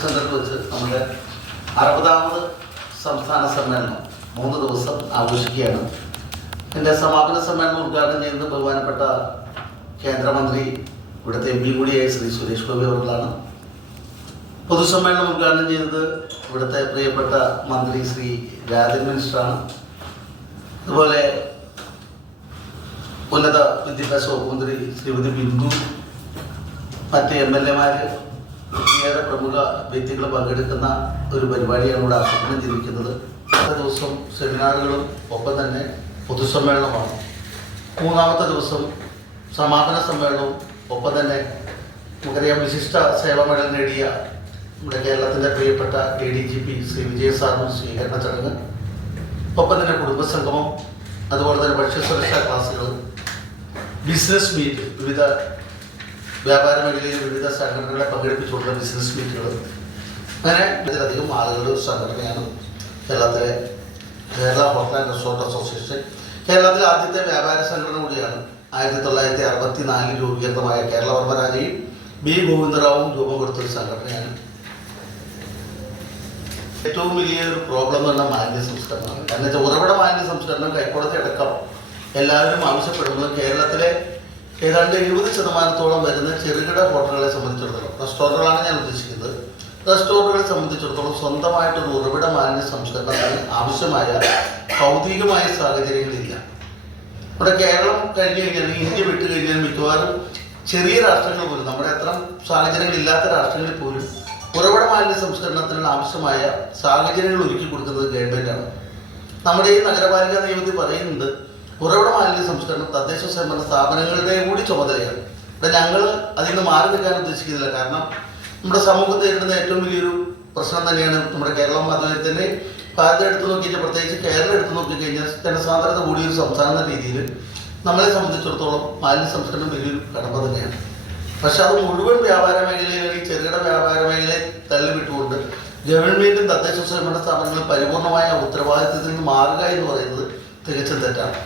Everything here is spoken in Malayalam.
സെന്ററിൽ വെച്ച് നമ്മുടെ 60ാമത് സംസ്ഥാന സമ്മേളനം 3 ദിവസം ആഘോഷിക്കുകയാണ്. എൻ്റെ സമാപന സമ്മേളനം ഉദ്ഘാടനം ചെയ്യുന്നത് ബഹുമാനപ്പെട്ട കേന്ദ്രമന്ത്രി ഇവിടുത്തെ MP കൂടിയായ ശ്രീ സുരേഷ് ഗോപി അവർകളാണ്. പൊതുസമ്മേളനം ഉദ്ഘാടനം ചെയ്തത് ഇവിടുത്തെ പ്രിയപ്പെട്ട മന്ത്രി ശ്രീ രാജൻ മിനിസ്റ്ററാണ്. അതുപോലെ ഉന്നത വിദ്യാഭ്യാസ വകുപ്പ് മന്ത്രി ശ്രീമതി ബിന്ദു, മറ്റ് MLA-മാർ, ഏറെ പ്രമുഖ വ്യക്തികൾ പങ്കെടുക്കുന്ന ഒരു പരിപാടിയാണ് ഇവിടെ ആസൂത്രണം ചെയ്തിരിക്കുന്നത്. അടുത്ത ദിവസം സെമിനാറുകളും ഒപ്പം തന്നെ പൊതുസമ്മേളനമാണ്. 3ാമത്തെ ദിവസം സമാപന സമ്മേളനവും ഒപ്പം തന്നെ നമുക്കറിയാം വിശിഷ്ട സേവ മെഡൽ നേടിയ നമ്മുടെ കേരളത്തിൻ്റെ പ്രിയപ്പെട്ട ADGP ശ്രീ വിജയ സാറിന് സ്വീകരണ ചടങ്ങ്, ഒപ്പം തന്നെ കുടുംബസംഗമം, അതുപോലെ തന്നെ ഭക്ഷ്യസുരക്ഷാ ക്ലാസുകൾ, ബിസിനസ് മീറ്റ്, വിവിധ വ്യാപാര മേഖലയിൽ വിവിധ സംഘടനകളെ പങ്കെടുപ്പിച്ചുകൊണ്ടുള്ള ബിസിനസ് മീറ്റുകൾ, അങ്ങനെ ഇതിലധികം ആളുകളുടെ ഒരു സംഘടനയാണ് കേരളത്തിലെ Kerala hotel and resort association. കേരളത്തിലെ ആദ്യത്തെ വ്യാപാര സംഘടന കൂടിയാണ്. 1964 രൂപീകൃതമായ കേരള വർമ്മരാജയും B ഗോവിന്ദറാവും രൂപം കൊടുത്തൊരു സംഘടനയാണ്. ഏറ്റവും വലിയൊരു പ്രോബ്ലം എന്ന് പറഞ്ഞാൽ മാലിന്യ സംസ്കരണമാണ്. കാരണം വെച്ചാൽ ഉറവിട മാലിന്യ സംസ്കരണം കൈക്കോടതി അടക്കം എല്ലാവരും ആവശ്യപ്പെടുന്നത് കേരളത്തിലെ ഏതാണ്ട് 70% വരുന്ന ചെറുകിട ഹോട്ടലുകളെ സംബന്ധിച്ചിടത്തോളം, റെസ്റ്റോറൻറ്റുകളാണ് ഞാൻ ഉദ്ദേശിക്കുന്നത്, റെസ്റ്റോറൻറ്റുകളെ സംബന്ധിച്ചിടത്തോളം സ്വന്തമായിട്ടൊരു ഉറവിട മാലിന്യ സംസ്കരണത്തിന് ആവശ്യമായ ഭൗതികമായ സാഹചര്യങ്ങളില്ല. ഇവിടെ കേരളം കഴിഞ്ഞു കഴിഞ്ഞാൽ, ഇന്ത്യ വിട്ടു കഴിഞ്ഞാൽ മിക്കവാറും ചെറിയ രാഷ്ട്രങ്ങൾ പോലും, നമ്മുടെ അത്ര സാഹചര്യങ്ങളില്ലാത്ത രാഷ്ട്രങ്ങളിൽ പോലും ഉറവിട മാലിന്യ സംസ്കരണത്തിന് ആവശ്യമായ സാഹചര്യങ്ങൾ ഒരുക്കി കൊടുക്കുന്നത് ഗവൺമെൻറ്റാണ്. നമ്മുടെ ഈ നഗരപാലിക നിയമത്തിൽ പറയുന്നുണ്ട് ഉറവിട മാലിന്യ സംസ്കരണം തദ്ദേശ സ്വയംഭരണ സ്ഥാപനങ്ങളുടെ കൂടി ചുമതലയാണ്. ഇവിടെ ഞങ്ങൾ അതിൽ നിന്ന് മാറി നിൽക്കാൻ ഉദ്ദേശിക്കുന്നില്ല. കാരണം നമ്മുടെ സമൂഹത്തിൽ നേരിടുന്ന ഏറ്റവും വലിയൊരു പ്രശ്നം തന്നെയാണ് നമ്മുടെ കേരളം. അതുപോലെ തന്നെ ഭാരതം എടുത്തു നോക്കിയിട്ട്, പ്രത്യേകിച്ച് കേരളം എടുത്തു നോക്കിക്കഴിഞ്ഞാൽ ജനസാന്ദ്രത കൂടിയൊരു സംസ്ഥാനം എന്ന രീതിയിൽ നമ്മളെ സംബന്ധിച്ചിടത്തോളം മാലിന്യ സംസ്കരണം വലിയൊരു കടമ തന്നെയാണ്. പക്ഷെ അത് മുഴുവൻ വ്യാപാര മേഖലയിൽ, ഈ ചെറുകിട വ്യാപാര മേഖലയെ തള്ളിവിട്ടുകൊണ്ട് ഗവൺമെൻറ്റും തദ്ദേശ സ്വയംഭരണ സ്ഥാപനങ്ങളും പരിപൂർണമായ ഉത്തരവാദിത്തത്തിൽ നിന്ന് മാറുക എന്ന് പറയുന്നത് തികച്ചും തെറ്റാണ്.